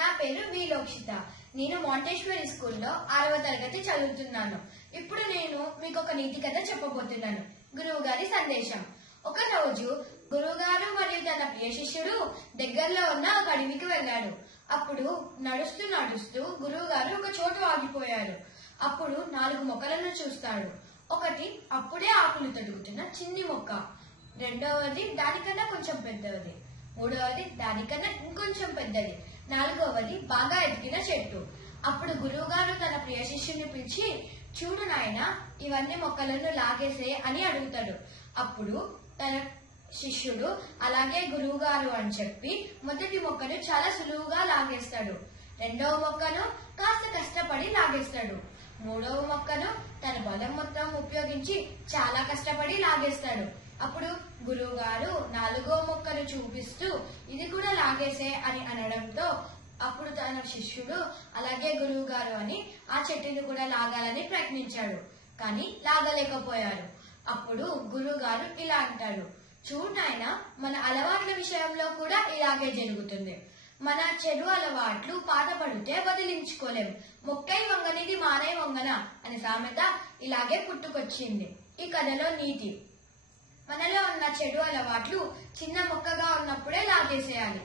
నా పేరు వి లోక్షిత. నేను మాంటేశ్వరి స్కూల్లో 6వ తరగతి చదువుతున్నాను. ఇప్పుడు నేను మీకు ఒక నీతి కథ చెప్పబోతున్నాను. గురువు గారి సందేశం. ఒక రోజు గురువుగారు మరియు తన ప్రియ శిష్యుడు దగ్గరలో ఉన్న ఒక అడవికి వెళ్లాడు. అప్పుడు నడుస్తూ నడుస్తూ గురువు గారు ఒక చోటు ఆగిపోయారు. అప్పుడు 4 మొక్కలను చూస్తాడు. ఒకటి అప్పుడే ఆకులు తొడుగుతున్న చిన్ని మొక్క, రెండవది దానికన్నా కొంచెం పెద్దది, మూడవది దానికన్నా ఇంకొంచెం పెద్దది, 4వది బాగా ఎదిగిన చెట్టు. అప్పుడు గురువుగారు తన ప్రియ శిష్యుని పిలిచి, చూడు నాయనా, ఇవన్నీ మొక్కలను లాగేసే అని అడుగుతాడు. అప్పుడు తన శిష్యుడు అలాగే గురువుగారు అని చెప్పి మొదటి మొక్కను చాలా సులువుగా లాగేస్తాడు. రెండవ మొక్కను కాస్త కష్టపడి లాగేస్తాడు. మూడవ మొక్కను తన బలం మొత్తం ఉపయోగించి చాలా కష్టపడి లాగేస్తాడు. అప్పుడు గురువు గారు 4వ మొక్కను చూపిస్తూ ఇది కూడా లాగేసే అని అనడంతో అప్పుడు తన శిష్యుడు అలాగే గురువు గారు అని ఆ చెట్టుని కూడా లాగాలని ప్రయత్నించాడు. కానీ లాగలేకపోయారు. అప్పుడు గురువు గారు ఇలా అంటాడు, చూడు నాయనా, మన అలవాట్ల విషయంలో కూడా ఇలాగే జరుగుతుంది. మన చెడు అలవాట్లు పాతపడితే వదిలించుకోలేం. మొక్కై వంగనిది మానై వంగన అనే సామెత ఇలాగే పుట్టుకొచ్చింది. ఈ కథలో నీతి: మనలో ఉన్న చెడు అలవాట్లు చిన్న మొక్కగా ఉన్నప్పుడే లాగేసేయాలి.